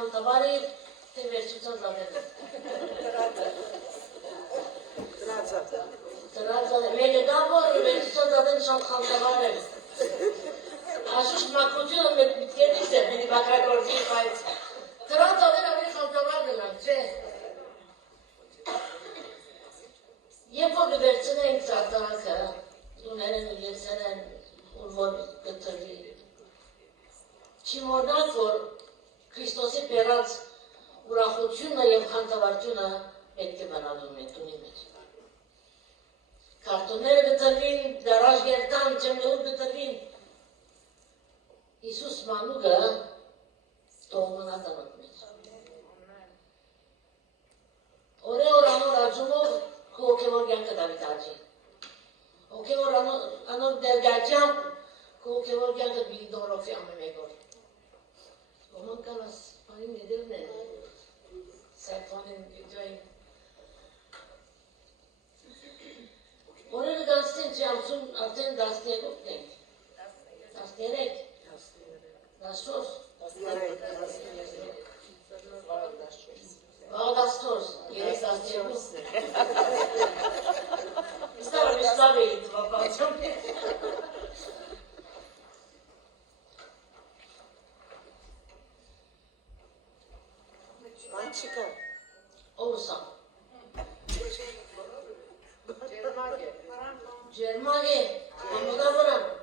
խանդավար էր, թե վերջության զատել է։ Դրանց մեկը դա որ վերջության զատել շատ խանդավար էր։ Աշուշ մակրությունը մեկ միտքերից է, մենի բակրագործի բայց դրանց զատել ավելի խանդավար գնանք, չէ։ Երբ որ վերջնենք զարտանքը, ուներեն ու եսերեն, ուր որ գտրվի, չիմորնանք, որ Քրիստոսի բերած ուրախությունը և խանդավարությունը պետք է մնալու մեր տունի մեջ։ Քարտոնները գտրվին, դարաժ գերտան, չեմնեուր գտրվին, Իսուս մանուկը տողմնատանոտ մեջ։ Օրե օր անոր աճումով քո հոգևոր կյանքը Դավիթ աճի։ Հոգևոր անոր դերգաճյամբ քո հոգևոր կյանքը բիդորովի ամեն օր։ Ոմանք կան աս բանի մեդերն են, սայփոնին գիտոյին։ Օրերը դաստեն չի ամսում արդեն 12-ն ենք, 13, 14, 14, Stava mi spavento, ma faccio Manchika. Oğuzhan. Cermage. Amada bırak.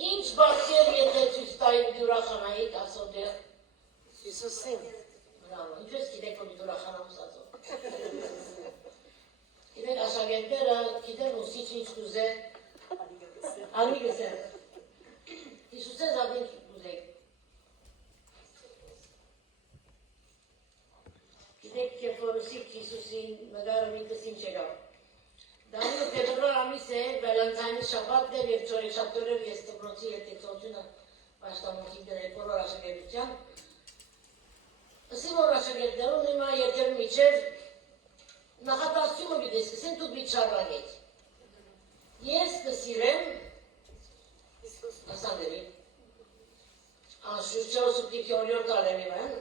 İnç bakter yeter üstayı durakanayı kasode. Isus'in. Bravo. İnçöz gidek o durakanamız azı. Gidek aşağı gidek o siçin kuze. Ani güzel. Isus'e zaten kuze. Gidek keforusik Isus'in megarımın kısım çeker. Դանիո Պետրոր ամիսը Վալենտայնի շաբաթն է եւ չորեքշաբթօրեր ես դպրոցի հետեքսությունը պաշտամունքի դրել բոլոր աշակերտության։ Ասի որ աշակերտներում հիմա երկեր միջև նախատեսումը գիտես, ասեն դու բիճարագետ։ Ես կսիրեմ ասանդերի անշուշտ սուպտիկի օրյոր կարելի են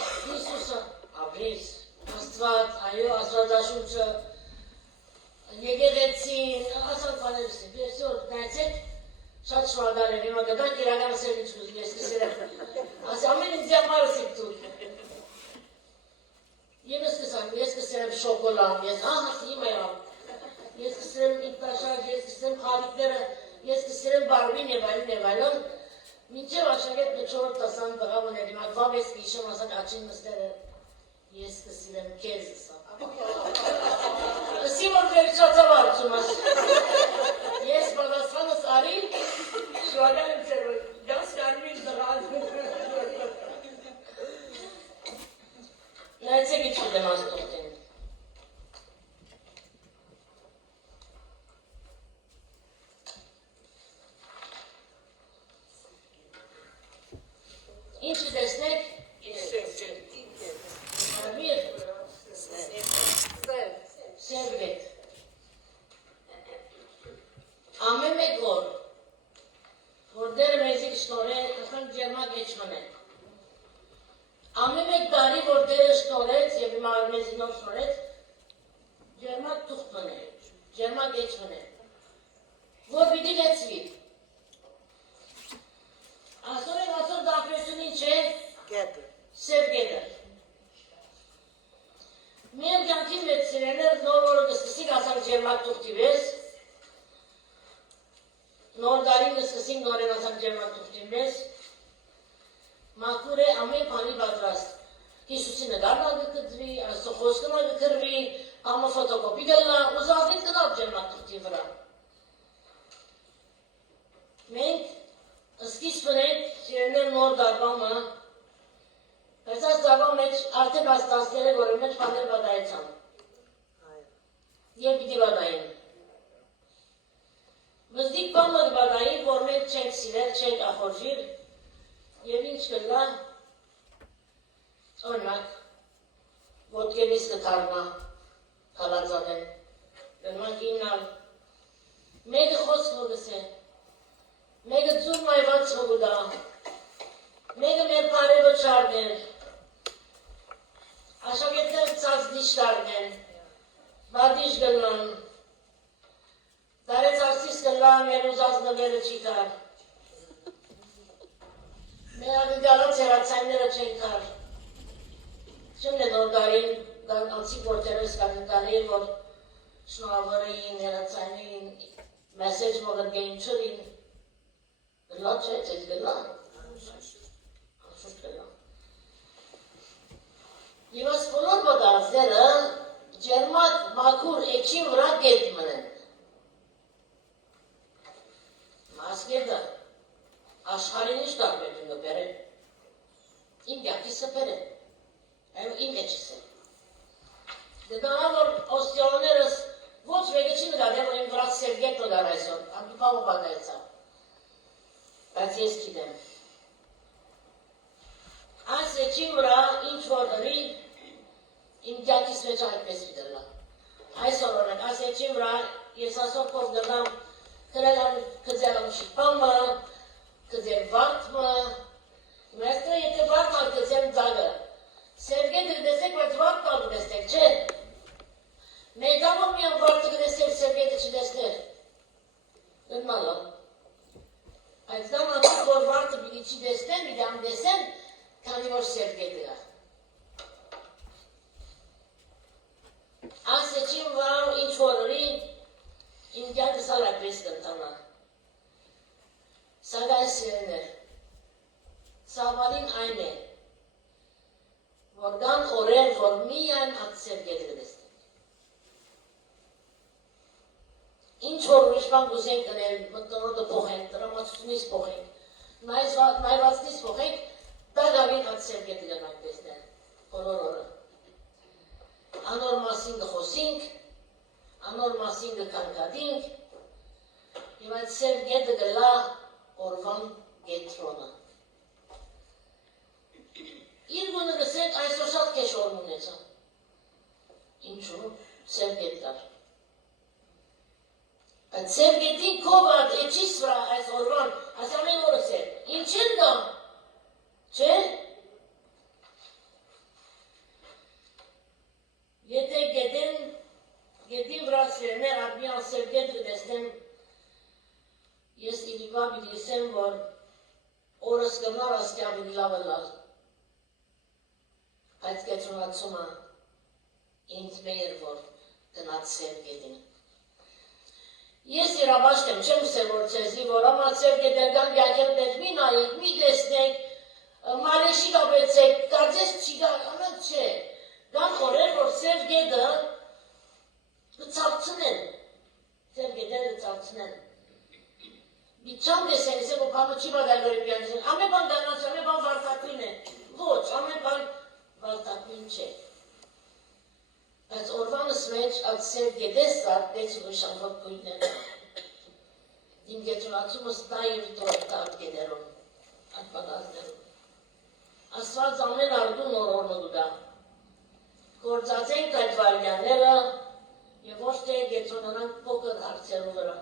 Հիսուսը ապրես Աստված, այո Աստվածաշունչը Եկեղեցին, ասած բաներս է, ես որ նայեցեք, շատ շվարդար եմ, հիմա գտանք իրական սերմիչ կուզում, ես կսեր եմ, ասի ամեն ինձ յամարս եք տուր։ Ես կսեր եմ շոկոլան, ես ասի հիմա եմ, ես կսեր եմ ինտաշար, ես կսեր եմ խարիկները, ես կսեր եմ բարվին և այլն, մինչև աշակետ մեջորդ տասան բղավուներ, հիմա գվավ ես կիշեմ, ասակ աչին մստերը, ես կսեր եմ կեզ ասա։ Ասի որ վերջացավ արցումս, ես բադասխանս արի, շուագան եմ ծերոյ, գաս կարմին դղան։ Նայցեք իչ ուդեմ աստողտին։ Ինչը տեսնեք, Ամիր, Սերվետ, ամեն մեկ որ դերը մեզի շնորհել, ասանք ջերմակ էջմն է, ամեն մեկ տարի որ դերը շնորհեց և հիմա մեզի նոր շնորհեց, ջերմակ թուղթմն է, ջերմակ էջմն է, որ պիտի լեցվի, ասոր եմ ասոր դապրեսուն ինչ է, սև գետր, Մեր կյանքի մեծ սիրեներ նոր օրը կսկսիկ ասանք ջերմակ թուղթի վես, նոր դարին կսկսիկ նորեն ասանք ջերմակ թուղթի վես, մաքուր է ամեն բանի պատրաստ, Հիսուսի նկարն ագկտրվի, Աստծո խոսքն ագկրվի, ամը ֆոտոկոպի գլնա, ուզազնից կնալ ջերմակ թուղթի վրա։ Մենք սկիզբն է սիրեներ նոր դարվամը, Բայց այս դարվա մեջ արդեն այս 13 օրի մեջ բաներ բադայեցան։ Եվ պիտի բադային։ Վզդիկ բանը բադային, որ մենք չենք սիրել, չենք ախորժիր, և ինչ կլա, օրնակ, ոտկերիս կթարնա, հալածադեն, գնմանք իննալ, մեկը խոսք հոգս է, մեկը ձուր մայված հոգուդա, Մեկը մեր բարևը չարներ, աշակերտներ ծած դիշտարն են, բադիշ գլան, դարեց արսիս գլան, մեր ուզած նվերը չի կար, մեր ագգալած հերացայնները չեն կար, չն է նոր դարին, անցիկ որտերես կան դարին, որ շնորավորեին, հերացայնին, մեսեջ մողըտ գեին չրին, գլա չէ, չես գլա, անշուշտ գլա։ Եվ այս բոլոր բգազները ջերմատ մաքուր էջին վրա գետ մնեն։ Մասկերդը աշխարին ինչ դարբերին գբեր է, իմ գյակիսը բեր է, իմ էջիս է։ Դգանա որ ոստիոններս ոչ վեգի չի նգար, որ իմ վրա սերգետ նգար այսօր, անդուպավը բագայցա, բայց ես գիտեմ։ Այս էջին վրա ինչ որ հրի, իմ գյակիս մեջ այդպես վիդելա։ Այսօր օրենք, այս էջին վրա ես ասոր կով գրնամ կրելամ կձելամ շիպամը, կձել վարդմը, մեստը եթե վարդալ կձեմ ձագը, սերգետը դեսեք, բայց վարդալ դեսեք, չէ։ Մեգավոր միան վարդը կդեսել սերգետը չդեսներ, գնմալա։ Այդ դան ատուկ, որ վարդը բիլի չի դեսնեն, բիլի ամ դեսեն, քանի որ սերգետը է։ Այս էջին վար ինչ որորի, իմ գյակս ալ այդպես կնտանա։ Սագայ սերներ, սավալին այն է, որ գան օրեր, որ միայն at սերգետը կդեսնեն։ Ինչ որ ուրիշ բան գուզենք կնել, մտնորդը փոխենք, տրամացությունից փոխենք, նայվածնից փոխենք, դա գավին at սերգետը գնանք տեսնել, բոլոր օրը։ Անոր մասին գխոսինք, անոր մասին գկանկադինք, և այդ սերգետը գլա օրվան գետրոնը։ Իր գունը գսենք այսօր շատ կեշ օր ունեցա։ Ինչու սերգետ կար։ Այդ սերգետին կովատ էջիս վրա այս օրվան, այս ամեն օրս է, ինչ են գամ, չէ։ Եթե գետին վրա սերներ ադմիան սերգետ կդեսնեմ, ես իրիվա բիլիսեմ, որ օրս գմնար ասկյան բիլի լավ լավ, բայց գետրոնացումը ինձ մեր որ գնաց սերգետին։ Ես իրավաշտ եմ, չեմ ուսել որ ծեզի, որ ամա սերգետերգան գյակեր պետ մի նայեք, մի դեսնեք, մալեշի գաբեցեք, կարծես չի գար, ամեն չէ, գան խորեր, որ սերգետը կծարցնեն, սերգետերը կծարցնեն։ Բիչան դեսեն, իսեմ ու պամը չի բադալորի պյանցեն, ամեն բան դանաց, ամեն բան վարտակույն է, ոչ, ամեն բան վարտակույն չէ։ Բայց օրվանս մեջ այդ սերգետես ատեց վշանվոտ կույնեն։ Իմ գետրոնացումս դա իր տրոկտար գեդերում, այդ բադազներում։ Աստված ամեն արդուն օրորնը դուգա։ Գործածենք այդ վարգյանները և ոչ թե գետրոնանանք պոքր հարցերու վրա։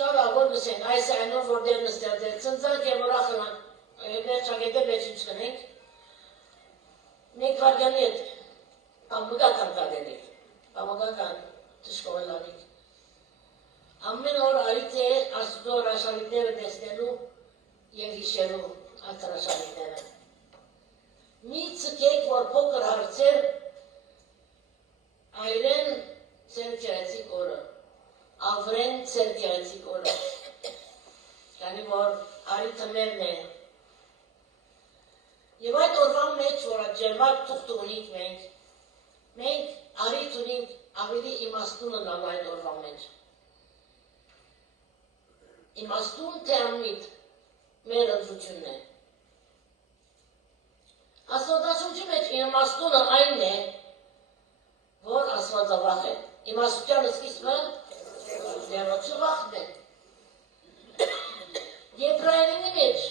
Շատ ավոր նսենք, այս այնով որ դեր նստյած է, ծնձանք և որ ախլանք, վերջագետը վեջ ինչ կնենք, մեկ վարգյանի հետ Ամգական կադենիք, ամգական թշկովելանիք։ Ամեն օր արիտ է աստուծո հրաշալիքները տեսնելու և հիշելու այդ հրաշալիքները։ Մի ծկեք, որ փոքր հարցեր այրեն ծեր կերեցիկ օրը, ավրեն ծեր կերեցիկ օրը, կանի որ արիթը մերն է։ Եվ այդ օրվան մեջ, որ այդ ջերմակ թուղթ ունիք մենք արիթ ունենք ավելի իմաստուն ընալ այդ օրվան մեջ։ Իմաստուն թե ամիտ մեր ընձությունն է։ Աստվածաշունչի մեջ իմաստունը այն է, որ աստվածավախ է։ Իմաստության սկիզբը դեռոջը վախն է։ Եբրայերենի մեջ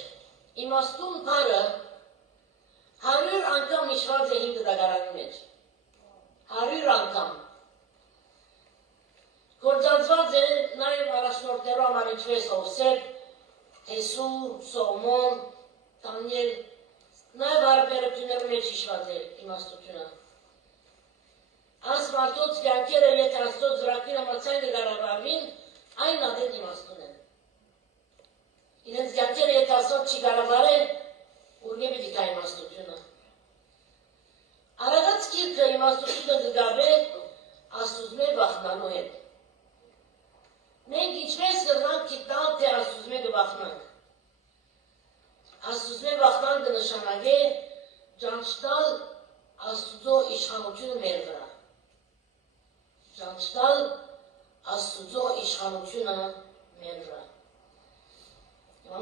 իմաստուն բառը 100 անգամ հիշված է 5 դագարանի մեջ։ 100 անգամ։ Գործածված է նաև առաջնորդներու համար ինչպես Հովսեփ, Հեսու, Սողմոն, Դանիել, նաև հարաբերությունների մեջ հիշված է իմաստությունը։ Այս մարդոց կյանքերը եթե Աստծո ծրագիրը մրցային կկառավարվին, այն ադեն իմաստուն են։ Իրենց կյանքերը եթե Աստծո չի կառավարել, ուրգե պիտի կա իմաստությունը։ Արագած գիրքը իմաստությունը կգաբե Աստուծմե վախնանու հետ։ Մենք ինչպես կրնանք գիտնալ, թե Աստուծմե կվախնանք։ Աստուծմե վախնան կնշանակե ճանչտալ Աստուծո իշխանությունը մեր վրա։ Ճանչտալ Աստուծո իշխանությունը մեր վրա։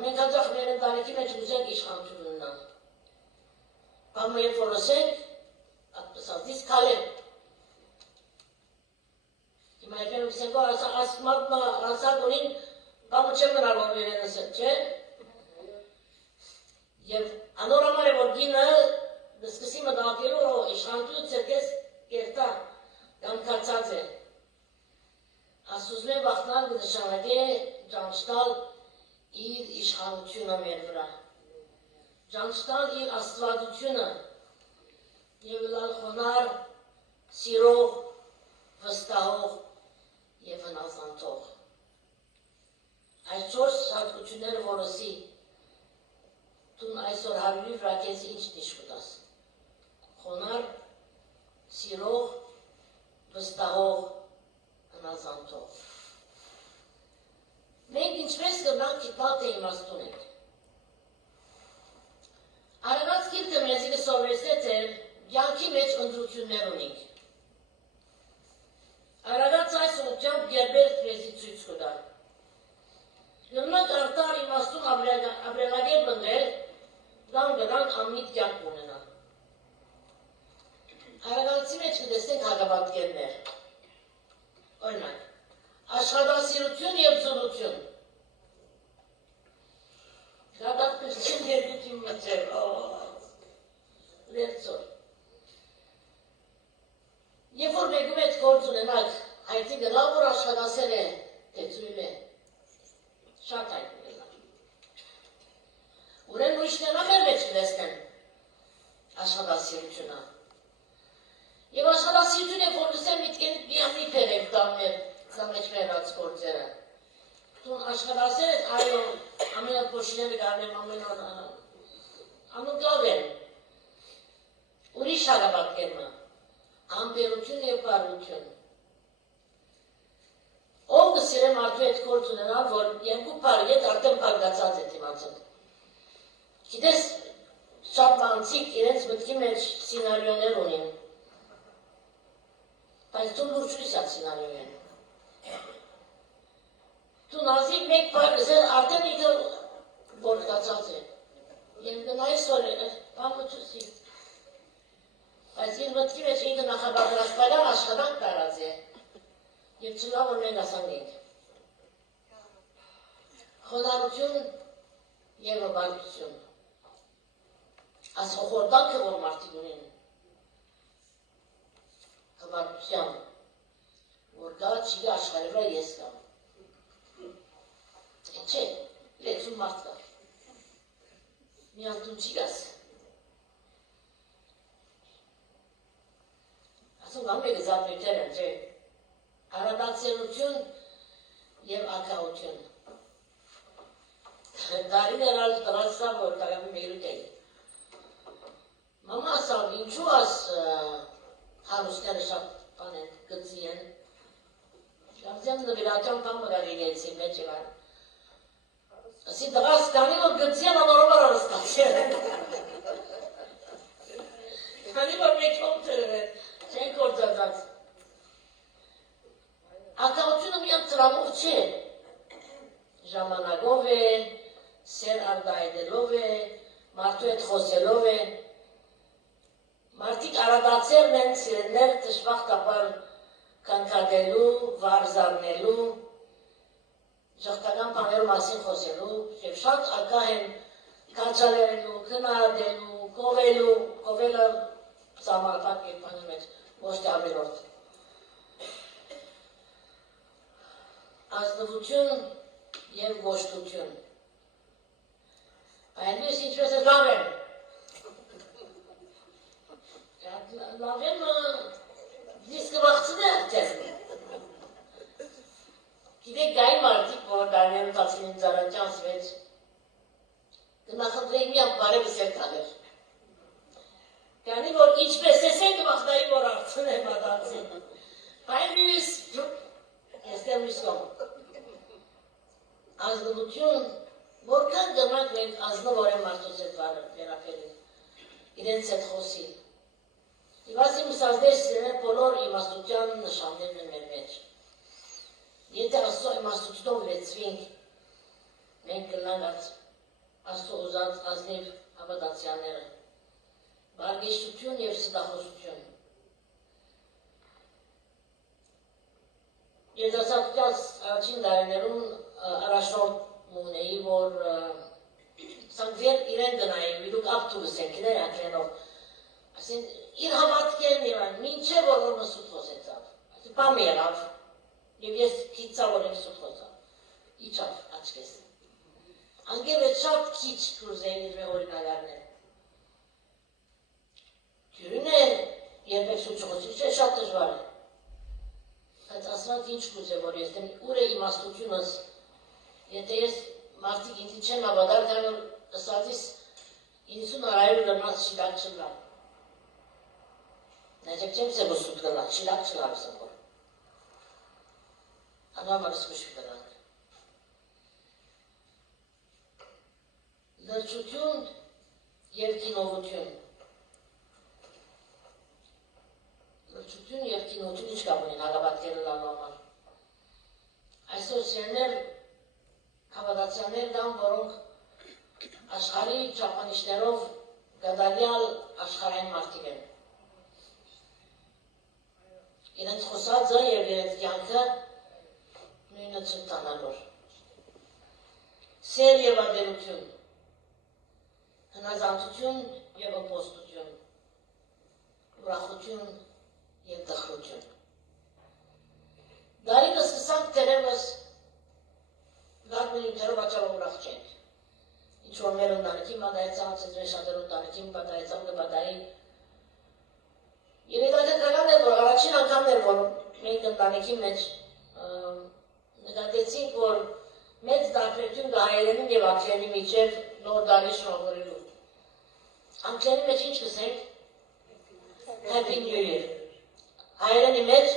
Մենք հաճախ մեր ընտանիքի մեջ ուզենք իշխանություն ունենալ։ Բամը երբ որ լսենք, Սազից քալեն։ Հիմա երբ ուզենք որ ասագոնին բամը չեմ մնալով իրենս է, չէ՞։ Եվ անոր համար է որ գինը դսկսի մտակելու իշխանությունը ցերկես կերտա կամ կացած է։ Աստուծմե վախնալ կնշանակե ճանչտալ իր իշխանությունը մեր վրա։ Ճանչտալ իր աստվածությունը և լալ խոնար, սիրող, վստահող և հնազանդող։ Այս չորս հատկությունները որսի դու այսօր հարյուրի վրա քեզ ինչ նիշ կտաս։ Խոնար, սիրող, վստահող, հնազանդող։ Մենք ինչպես կրնանք գիտնալ, թե իմաստուն ենք։ Արևած գիրքը մեզ կսովորեցնե, թե կյանքի մեջ ընտրություններ ունենք։ Արևած այս ուղղությամբ Գերբերտ մեզի ցույց կտա։ Գնանք արտար իմաստուն ապրելակերպ ընտրել, գանք ամիտ կյանք ունենալ։ Արևածի մեջ կտեսնենք հակապատկերներ։ Օրինակ, աշխատասիրություն և ծնություն։ Հակապատկերություն երկուքի միջև, լերծոր։ Երբ որ մեկու մեջ գործ ունենակ, հայտնի լավ որ աշխատասեր է, թե ծույլ է, շատ հայտնի լավ։ Ուրեն ուրիշներն մեր մեջ կտեսնեն աշխատասիրությունը։ Եվ աշխատասիրություն է, որ լսեմ միտքենիտ միամի պերեք տաններ, սա մեջ մերած գործերը։ Տուն աշխատասեր ես, այո, ամենատ պոշիները գարնեմ, ամենատ լավ են։ Ուրիշ հակապատկերմը, ամպերություն և բարություն։ Ով կսիրեմ արդու հետ գործ ունենալ, որ երկու պար ետ արդեն պարգացած է թիմացել։ Գիտես, շատ մանցիկ իրենց մտքի մեջ սինարիոներ ունին։ Բայց դու լուրջույս ա սինարիո են։ Դու նազիկ մեկ պար գզել արդեն իգը որկացած է։ Եվ գնայս որ բամը չուսի։ Բայց իր մտքի մեջ իգը նախաբադրաստվայլան աշխատանք տարած է։ Եվ չլավ որ մենք ասանք ենք։ Խոնարհություն և հբարտություն։ Այս հոխորդանքը որ մարդիկ ունին հբարտության, որ գա չիգա աշխարհի վրա ես կամ։ Չէ, լեցուն մարդ կա։ Միանտուն չի գաս։ Ասում կամ մեկը զատվետեր են, չէ։ Արադացելություն և ակահություն։ Դարին երալ տրասավ, որ կարամի մերուտ էի։ Մամա ասավ, ինչու աս հարուստերը շատ բան են, գծի են։ Կարծեմ նվիրատյան բան մգարի ելցի մեջ եղան։ Ասի դղաս կանի, որ գծի են անորոմար արստացել են։ Կանի, որ մեկ հոմթերև են, չեն կործածած։ Ակահությունը միան ծրամով չէ, ժամանակով է, սեր արգայդելով է, մարդու հետ խոսելով է, մարդիկ արադացերն են սիրեններ տշվախտապար կնկադելու, վարզարնելու, ժղտական պաներու մասին խոսելու, և շատ ակա են կանչալերելու, կնադելու, կովելու, կովելը ծամարապատ կերպանի մեջ, ոչ թե ավելորդ։ Ազնվություն և գոշտություն։ Այնպես ինչպես է լավ եմ։ Լավ եմ դիսկը վաղցն է աղթեսն։ Գիտեք գայի մարդիկ, որ դարներում 15 ծառաջան սվեց, կնախնդրեի միան բարևս էր տաներ։ Կանի, որ ինչպես էսենք վաղդայի, որ աղցն է մատանցին։ Բայց լույս, եստեղ լույս կոմ։ Ազնվություն, որքան դրանք մենք ազնվոր են մարդոց հետ վերապելին, իրենց հետ խոսին։ Եվ ասի մուսազներ սիրեն բոլոր իմաստության նշաններն են մեր մեջ։ Եթե Աստծո իմաստությունով լեցվենք, մենք կլանք Աստծո ուզած ազնիվ հավատացյալները, բարգեշտություն և ստախոսություն։ Երիտասարդության առաջին դարերում առաջնորդ ունեի, որ սանքվեր իրեն գնային, իրուք ապտուգս են, կներ ակենով, ասին, իր հավատքերն իրան, մինչև որ սուտ խոսեցավ, ասին, պամ եղավ, և ես քիծավոր եմ սուտ խոսավ, իչավ աչկես։ Անգև էտ շատ քիչ կուրզեին իր օրինագարներ։ Թյուրին է, երբեք սուտ չխոսի, շատ դժվար է։ Բայց ասված ինչ կուզ է, որ ես դեմ ուր է իմաստությունս, եթե ես մարդիկ ինձի չեմ աբադար, դեմ որ ըսածիս 90 արայր լրնած շիլակ չլավ։ Նեջեք չեմ սև սուտ գլակ, շիլակ չլավ սմոր։ Անհամար սկուշ գլակ։ Լրջություն և կինովություն։ Լրջություն և կինովություն ինչ կապ ունին հաղաբատկերը լալու համար։ Այսօր սիրներ հավատացյալներ կան, որոնք աշխարհի չափանիշներով գդալյալ աշխարհային մարդիկ են։ Իրենց խոսածը և իրենց կյանքը նույնը չտանալոր։ Սեր և ադելություն, հնազանդություն և ապոստություն, ուրախություն և դխրություն։ Դարիկը սկսանք տերևս գարմենյութերով աճալով ուրախ չենք։ Ինչ որ մեր ընտանիքին բադայեցավ, ծեզվեն շատեր ընտանիքին բադայեցավ կբադայի։ Եվ հետաքրքրական է, որ առաջին անգամն էր, որ մենք ընտանիքի մեջ նկատեցինք, որ մեծ տարբերություն կա հայերենին և անգլերենի միջև նոր տարի շնորհվելու։ Անգլերենի մեջ ինչ կսենք։ Happy New Year։ Հայերենի մեջ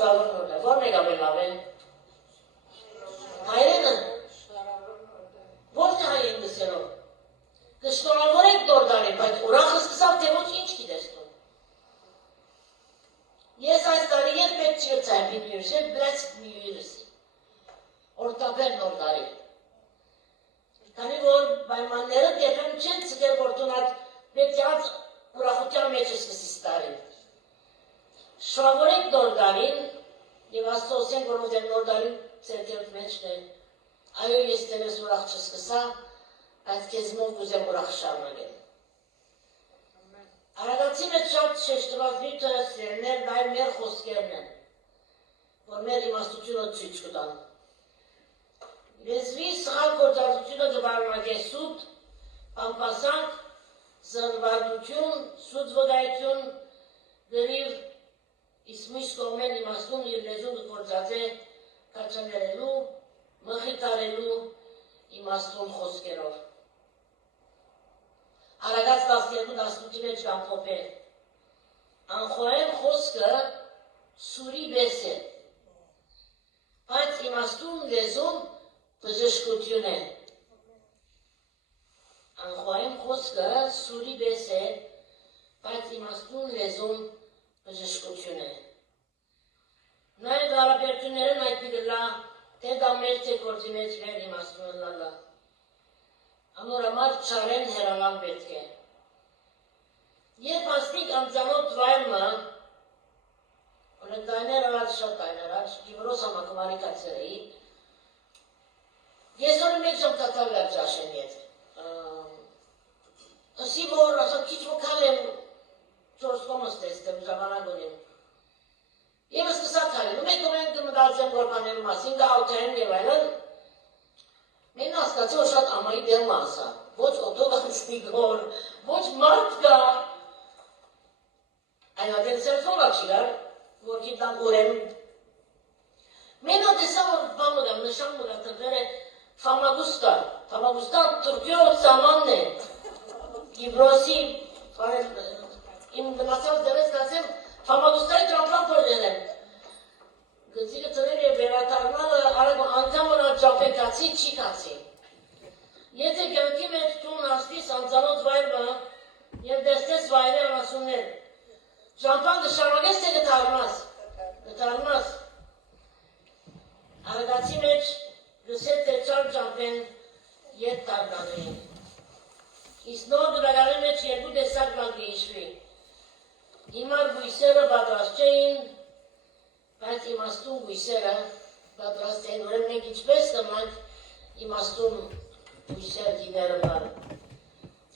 շնորհվոր է։ Որն եք ավելի լավ է։ Հայերենը։ Ո՞րն է հայերեն գսելով։ Կշնորհվորեք նոր տարին, բայց ուրախը սկսավ, թե ոչ ինչ գիտես դու։ Ես այս տարի երբեք չգցա Happy New Year, շել Blessed New Year-ս։ Օրտապեր նոր տարի։ Քանի որ պայմանները երբեմն չեն ցկել, որ դունած պետք է ուրախության մեջ սկսես տարին։ Շնորհվորեք նոր տարին եւ Աստծո ասենք, որովհետեւ նոր տարին ցերկերտ մեջն է։ Այո, ես դերս ուրախ չսկսա, բայց քեզնով կուզեմ ուրախ շարունակել։ Արագացի մեջ շատ շեշտված նյութը սերներ դայր մեր խոսքերն են, որ մեր իմաստությունը ցույց կտան։ Լեզվի սխալ գործածությունը կբարունակե սուտ, պամպասանք, զրվարդություն, սուտ վգայություն, գրիվ, իսկ միշտ կողմեն իմաստուն իր լեզուն կգործած է կաչաներելու, մխիտարելու իմաստուն խոսքերով։ Արագած 12-18 մեջ կամփոփել։ Անխոհեմ խոսքը սուրի բես է, բայց իմաստուն լեզուն բժշկություն է։ Անխոհեմ խոսքը սուրի բես է, բայց իմաստուն լեզուն բժշկություն է։ Նաև հարաբերություններն այդ դիլա, թե դա մեր թե գործի մեջ մեր իմաստուն լալա։ Անորամար չարեն հերանալ պետք է։ Երբ հասնիկ անձանոտ վայրմը, օրենք դայներ առաջ, շատ դայներ առաջ, Գիվրոս համակմարի կացերեի, ես օրը մեկ ժամ տատալ լավ ճաշեն ետ։ Ասի որ, ասա քիչ վոքալ եմ, չորս կոմս տեստեմ, ժամանակ ունեմ։ Եվ սկսա քալել, մեկ օրենք կմտածեմ գործանելու մասին, գաղութային և այլն, մենք հասկացի, որ շատ ամայի դեր չեմ ասա, ոչ օտոգանցնի գոր, ոչ մարդ կա, այնադեն սերսոնա չիրար, որ գիտան ուրեմ, մենա տեսա, որ բան մգամ, նշան մգամ, տրվեր է Ֆամագուստա, Ֆամագուստա Թուրքիո սամանն է, Իբրոսի, իմ բնացած դերես կացեմ, Ֆամագուստայի ճամպան փորձել եմ, գծիկը ծրել և վերատարնալը անգամ վրա ճապեկացի, չի կացի, եթե գեղքի մեջ տուն աստիս անձանոց վայրը և դեստես վայրը անասուններ, ճամպան գշարվագես թե գտարնաս, Արագացի մեջ գսետ տեչար ճամպեն ետ տարդանային, իսկ նոր դրագարի մեջ երկու դեսակ բանգի իշվի, հիմար գույսերը բադրաստ չէին, բայց իմաստուն գույսերը բադրաստ էին, որև մենք ինչպես նմանք իմաստուն գույսեր գիները բար,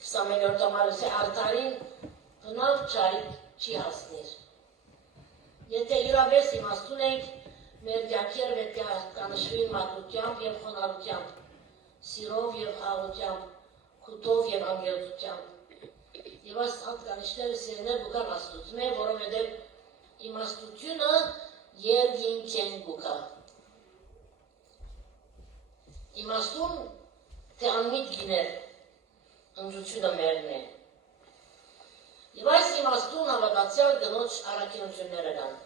21-րդ ամալուս է արդարին բնավ չարիք չի հասնիր, եթե իրավես իմաստուն ենք, մեր դյակերը պետք է կանշվին մատությամբ և խոնարությամբ, սիրով և խաղությամբ, քութով և անգերությունությամբ։ Եվ այս հատկանիշները սերներ գուկան աստուծում է, որովհետև իմաստությունը երկինք են գուկա։ Իմաստուն թե անմիտ գիներ, ընդրությունը մերն է։ Եվ այս իմաստուն հավատացյալ գնոջ առաքինությունները կան։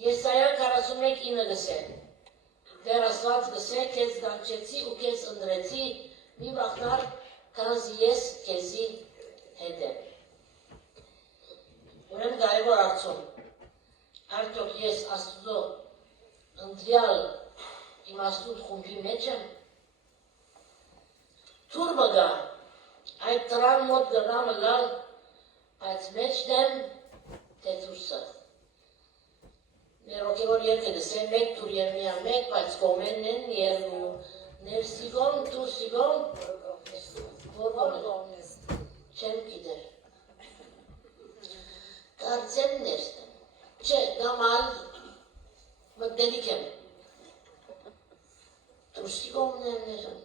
Եսայա 41:9 գսե, դեր ասված գսե, քեզ դանչեցի ու քեզ ընդրեցի, մի վախնար, քանզի ես քեզի հետ եմ։ Ուրեմն կարևոր արդյոք, արդյոք ես Աստծո ընտրյալ իմաստուն խումբի մեջ եմ, թուր մգա, այդ տրան մոտ գնամը լալ, բայց մեջ դեմ թե դուրսը։ Մեր ոգևոր երկը գսե մեկ թուր երմիա մեկ, բայց կոմենն են երկու, ներ սիգոն, թուր սիգոն, որ կոմեն, չեմ գիտեր։ Կարծեմ ներստեմ, չէ, գամալ մգդելիք եմ, թուր սիգոնն են ներում,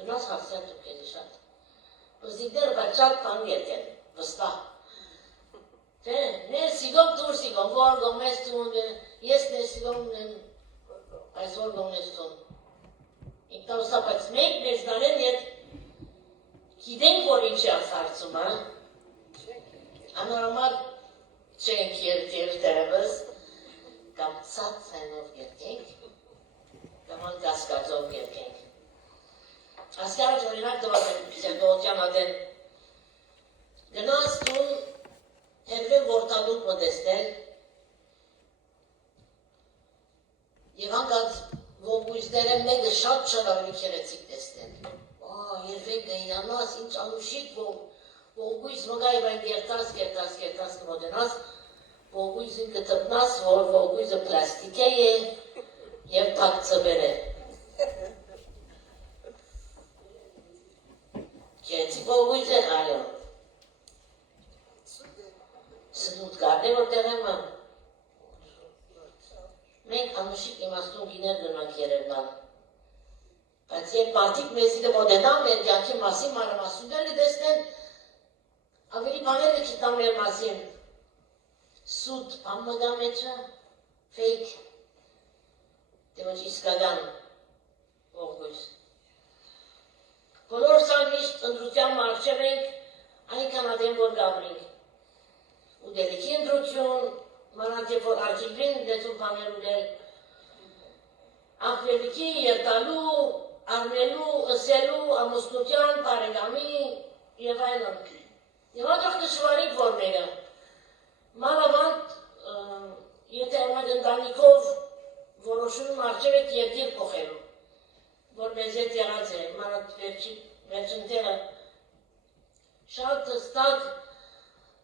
գնաս հարսյան թուք էլի շատ, բզիկները բայց շատ պան երկեն, վստահ, ներ սիգոմ, թուր սիգոմ, որ գոմես թուն, ես ներ սիգոմ, այս որ գոմես թուն, ինքնավստա, բայց մենք մեզ դարեն ետ գիտենք, որ ինչ է ասարցում, անորոմալ չենք երկել տերևս, կամ ծատ սայնով երկենք, կամ ան կասկածով երկենք։ Ասկարաչ օրինակ դված են պիսենդողության ադեն, գնաս թուն, Հերվե որտալուկ մտեսնել և հանգած ողգույզները մեկը շատ ավելի կերեցիկ տեսնել։ Երվե գայնանաս, ինչ անուշիկ ողգույզ մգա և այն կերտաս կմոտենաս, ողգույզին կտրտնաս, որ ողգույզը պլաստիկ է և թակ ծբեր է։ Կերեցիկ ողգույզ է, այո։ Սնուտ կարն է, որ տեղեմը։ Մենք անուշիկ իմաստուն գիներ գնանք երևնալ։ Բայց երբ մարդիկ մեզիլը մոդենան, մեր կյանքի մասին մանրամասունները դեսնեն, ավելի բաները չիտան մեր մասին։ Սուտ ամմգա մեջը, ֆեյք, դե ոչ իսկական ողգույզ։ Բոլոր սան միշտ ընդրության մարշև ենք, այնքան ադեմ որ գաբրինք։ ու դելիքի ընդրություն, մանանք որ արջիվին դեցում պաներ ուլել, աղվելիքի, երտալու, արմելու, ըսելու, ամուսնության, պարեգամի և այլն։ Եվ ատող դժվարիկ որ մերը, մանավանդ, եթե ամատ ընտանիքով որոշում արջև եք երկիր կողելու, որ մեզ հետ եղած է, մանատ վերջին տեղը, շատ ստակ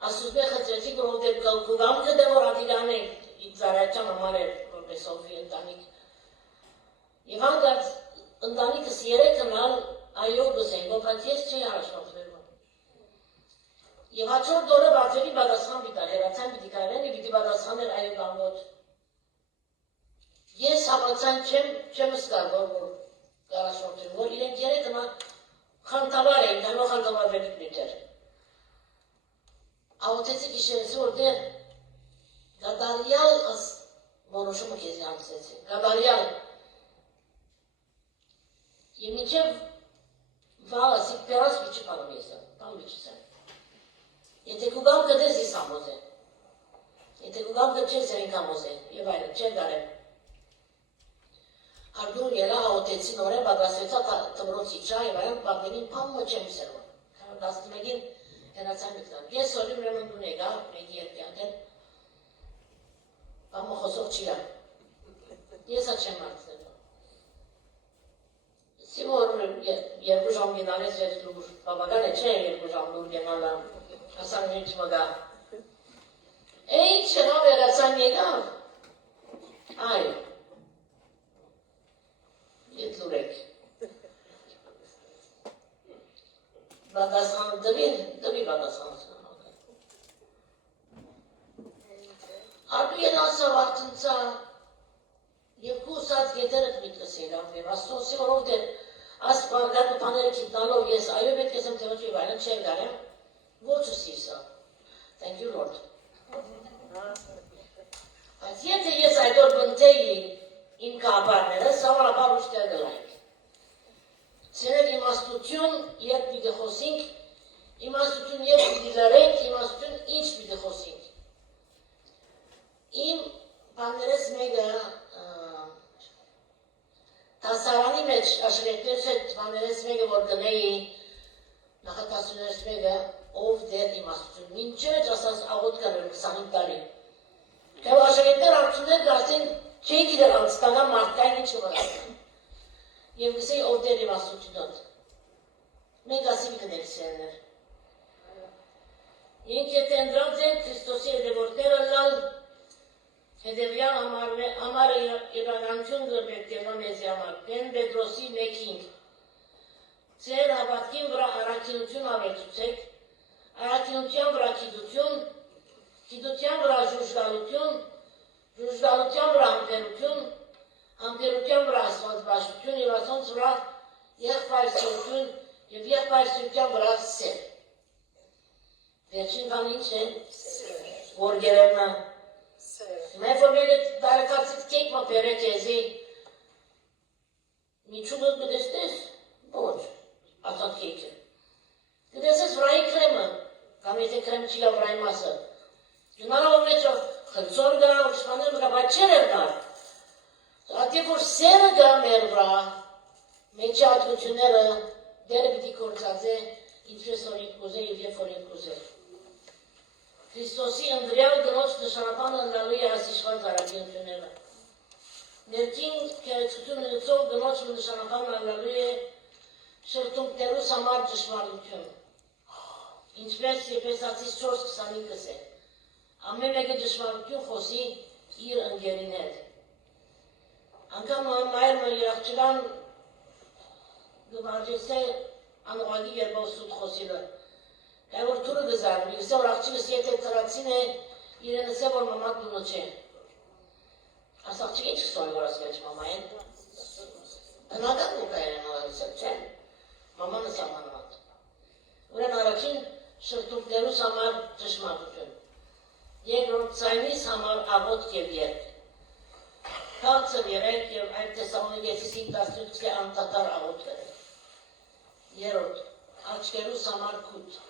Աստուծմե խծրեցի, որովհետև գուգամ կդե, որ ատիգան է իծարայության համար էր, որպես ովի ընտանիք։ Եվ հանգած ընտանիքս երեկ հնալ այո գսենք, բայց ես չի առաջնորդվելու։ Եվ հաջորդ օրը բարձերի բադասխան պիտար, հերացան պիտի կարեն, պիտի բադասխաներ այո կամ ոտ։ Ես համացան չեմ սկար, որ կարաշորդին, որ իրենք երեք հիմա խանդավար էին, κανող խանդավար վերիկ նյութեր։ Աղոթեցի գիշերս, որ դեր գադարյալ որոշումը կեզի ամսեցի, գադարյալ։ Եվ մինչև վաղը սիկ պերաս վիճի պանում եսը, պան վիճիս եմ։ Եթե կուգամ կդես ես ամոզ է, եթե կուգամ կդես երինք ամոզ է, և այլը, չեր գարեմ։ Արդուր ելա աղոթեցի նորեն, բագրասվեցա տմրոցի ճա, և այլն պարդենին պամը չեմ սերվը։ Քան 11-ին հենացան միտկան։ Ես սորի ուրեմն դուն եկա, մեկի երկի անդել, պամը խոսող չի գա։ Ես չեմ մարդսել։ Սիվոր երկու ժամ գենալես վեց լուր, բավական է չէ երկու ժամ լուր գենալա, ասան ինչ մգա։ Ինչ շնավ երացան եկավ, այ, ետ լուրեք։ Բադասխան դվի բադասխան։ Արդու են ասավ աղտնցա, և կուսած գետերըտ միտքս ելավ և աստոսի որով դեր աս բարգատ ու պաները կիտնալով ես այո պետք ես եմ թեղոչ և այլն չեր գարեմ, ոչ ուսիսա, thank you Lord։ Բայց եթե ես այդոր բնտեի իմ կապարները, սավարապար ուշտեր գլայք։ Սեներ իմաստություն երբ պիտի խոսինք, իմաստություն երբ պիտի լրենք, իմաստություն ինչ պիտի խոսինք։ Իմ բաններես մեկը տասարանի մեջ աշրետներս հետ բաներես մեկը որ գնեի նախատասուներս մեկը ով դեր իմաստություն մինչև ասաս աղոտ կրել 25 տարի կավ աշրետներ արդյուններ գարցին չէի գիտեր անցտանան մարդկային ինչ կվրացան և գսեի ով դեր իմաստությունոտ մենք ասիմ կնեք սերներ Ինք եթե ընդրանց են Քրիստոսի հետևորդները լալ Հետևյալ համարը իրանանություն գրբեկտելվա մեզի համար, պեն բեդրոսի մեկինք, ծեր հավատքին վրա առակինություն ավեցուցեք, առակինության վրա կիդություն, կիդության վրա ժուժգալություն, ժուժգալության վրա համպերություն, համպերության վրա ասվածբաշություն և ասոնց վրա եղբայրսություն և եղբայրսության վրա սեր։ Վերջին բան ինչ են, որ գերևնա Մենք որ մեկը դարեկացից կեկ մը պերեք եզի, միչուգը կդեստես, ոչ, ասատ կեքը։ Կդեսես վրայի կրեմը, կամ եթե կրեմ չիլա վրայի մասը։ Գնալով մեջը խլցոր գա, շպաներ վրա, բայց չեր էվնար։ Ատիք որ սերը գա մեր վրա, մեջի ատկությունները դերը պիտի կործած է, ինչպես որ ինք կուզե և երբ որ ինք կուզե։ Քրիստոսի ընդրյալ գնոց նշանապանը ընդալու է ասիշված առակինությունները։ Ներքին կերեցություն ունեցող գնոց նշանապանը ընդալու է շրտունքներուս համար ճշմարտություն։ Ինչպես Եփեսացիս 4:25-ս է։ Ամեն մեկը ճշմարտություն խոսի իր ընկերին հետ։ Անգամ մայրը երախչրան գվարջեսե անողագի երբով սուտ խոսիլը։ Կայ որ թուրը գզարում, եղսե որ աղջիկս եթե տրացին է, իրենս է որ մամատ դունը չէ։ Աս աղջիկ ինչ կսոն որ ասվեչ մամային։ Տնական ու կայրեն ալավիսել չէ, մամանս ամանված։ Ուրեն առաջին շրտունքներուս համար ճշմարտություն։ Երկրորդ ցայնիս համար աղոտ և երկ։ Քաղցր երեք և այդ տեսաղոնիկեցիս 5-18 անտատար աղոտ կրել։ Երորդ, աչկերուս համար կուտ։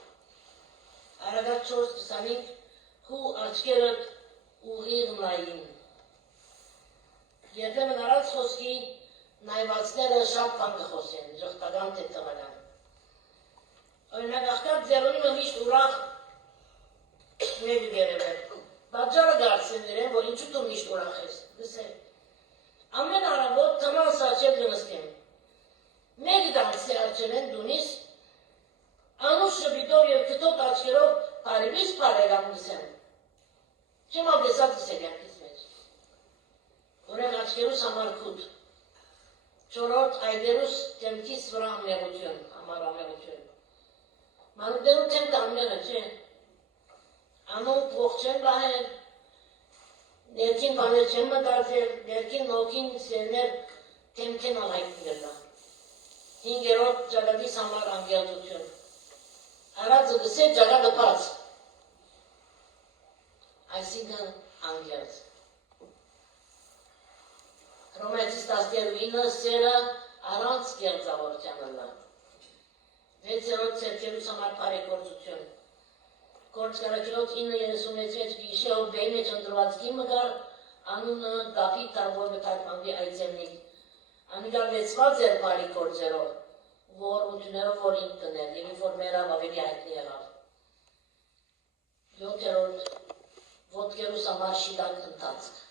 Արագատ 4:25 քու աչքերդ ուղիղ նային։ Երբեմն առանց խոսքի նայվածները շատ բան կխոսեն, ժխտական թե տղական։ Օրինակ աղքատ ձեռունիմը միշտ ուրախ մեկը գերևեր։ Բաջարը գարցեն իրեն, որ ինչու դու միշտ ուրախ ես։ Գսել։ Ամեն առավոտ տնան սաչև գնստեմ։ Մեկը դանցի արջևեն դունիս Անուշ շբիտով և կտոտ աչկերով պարիվիս պարերամ գսեմ։ Չեմ աբեսատ գսել յանքից մեջ։ Ուրեն աչկերուս համար կուտ։ Չորորդ այդերուս տեմքիս վրա ամեղություն, համար ամեղություն։ Մանուկներու տեմք ամեղը չէ։ Անոնք ողջ չեն բահել, ներքին բաներ չեն մտածել, ներքին նոքին սերներ տեմքեն ալայք գլա։ 5-րդ ճակատիս համար անգելություն։ Արածը գսե ճակատը բաց։ Այսինքն անգելց։ Հռոմեացիս 19-ը սերը առանց կեղծավորության լա։ 6-րդ ցերկերուս համար բարեգործություն։ Գործ կարակիրոց 9:36 գիշե հոբեի մեջ ընտրվածքի մգար անունը Դավիթ տարբոր մտակմանդի այցեմնիկ։ Անիկալ լեցված էր բարի գործերով, որ ուտներով որ ինք տներ, և ինք որ մերավ ավելի հայտնի եղավ։ 7-րդ ոտքերուս համար շիդակ ընթացք։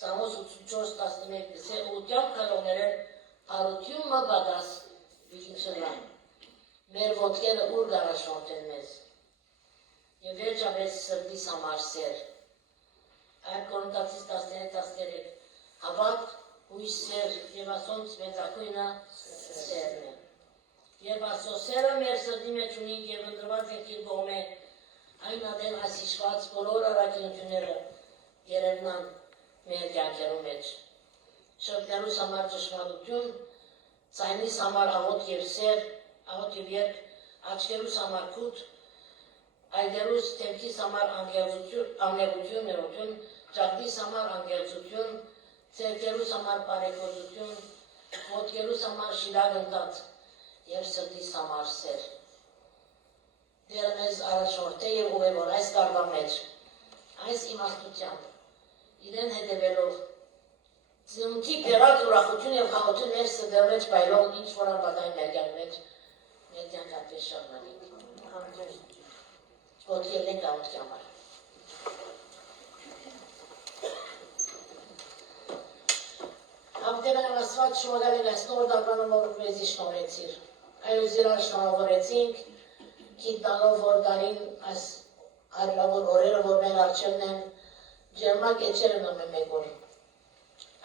Սամոս 84:11 գսե ուտյամբ կալողներեն արություն մը բադաս վիգինցրան։ Մեր ոտքերը ուր գարաշոնտ են մեզ։ Եվ վերջապես սրտիս համար սեր։ Այդ Կորինթացիս 13:13 հավատ, հույս սեր և ասոնց մեծակույնը սերն է։ Եվ ասո սերը մեր սրտի մեջ ունենք և ընտրված ենք իր կողմե, այն ադեն այս իշված բոլոր առաքինությունները երևնան մեր կյանքերու մեջ։ Շրտներուս համար ճշմարտություն, ցայնիս համար աղոտ և սեր, աղոտ և երկ, աչքերուս համար կուտ, այդերուս թեմքիս համար անգեղություն, մերություն, ճակտիս համար անգեղություն, ցերկերուս համար բարեգործություն, ոտքերուս համար շիլակ ընթաց և սրտիս համար սեր։ Դերը մեզ առաջնորդ է և ուղևոր այս տարվա մեջ, այս իմաստությամբ, իրեն հետևելով, ծնունդի բերած ուրախություն և խաղություն մեր սրտերի մեջ բայլող ինչ որ ապագայի մեր կյանքի մեջ, մեր կյանք այդպես շարունակենք։ Ոտքերն ենք աղոթքի համար։ Հավտերան ասված շնորհալին այս նոր դարվանը որ մեզի շնորհեցիր։ Այո զիրան շնորհավորեցինք, գիտանով որ դարին այս հարյուրավոր օրերը որ մեր առջևն են, ջերմակ էջեր են ամեն մեկ օր։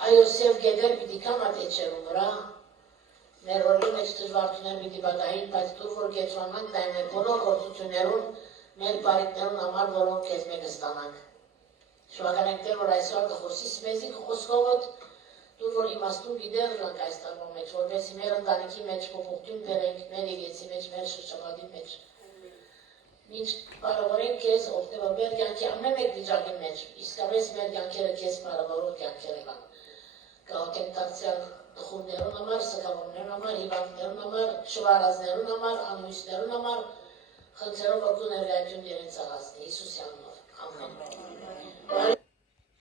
Այո սև գետեր պիտի կամ այդ էջերու վրա, մեր օրի մեջ դժվարություններ պիտի պատահին, բայց դուր որ գետրոնանք դա մեր բոլոր գործություններուն, մեր բարիքներուն համար, որոնք քեզ մեկ ստանանք։ Շնորհակալ ենք Տեր, որ այսօր կխոսիս մեզի խոսքովդ, դուր որ իմաստուն գիտեր լանք այս տարվա մեջ, որովհետեւ մեր ընտանիքի մեջ փոփոխություն բերենք, մեր եկեցի մեջ, մեր շրջապատի մեջ։ Մինչ բարավորենք քեզ, ովքեր որ մեր կյանքի ամեն մեկ վիճակի մեջ, իսկապես մեր կյանքերը քեզ բարավորող կյանքեր կան։ Գաղթենք դարձյալ տխուրներուն համար, սգավորներուն համար, հիվանդներուն համար, շվարածներուն համար, անհույսներուն համար, խնդրելով որ դու ներկայություն դերին ցաղացնի Հիսուսի անունով։ Ամեն։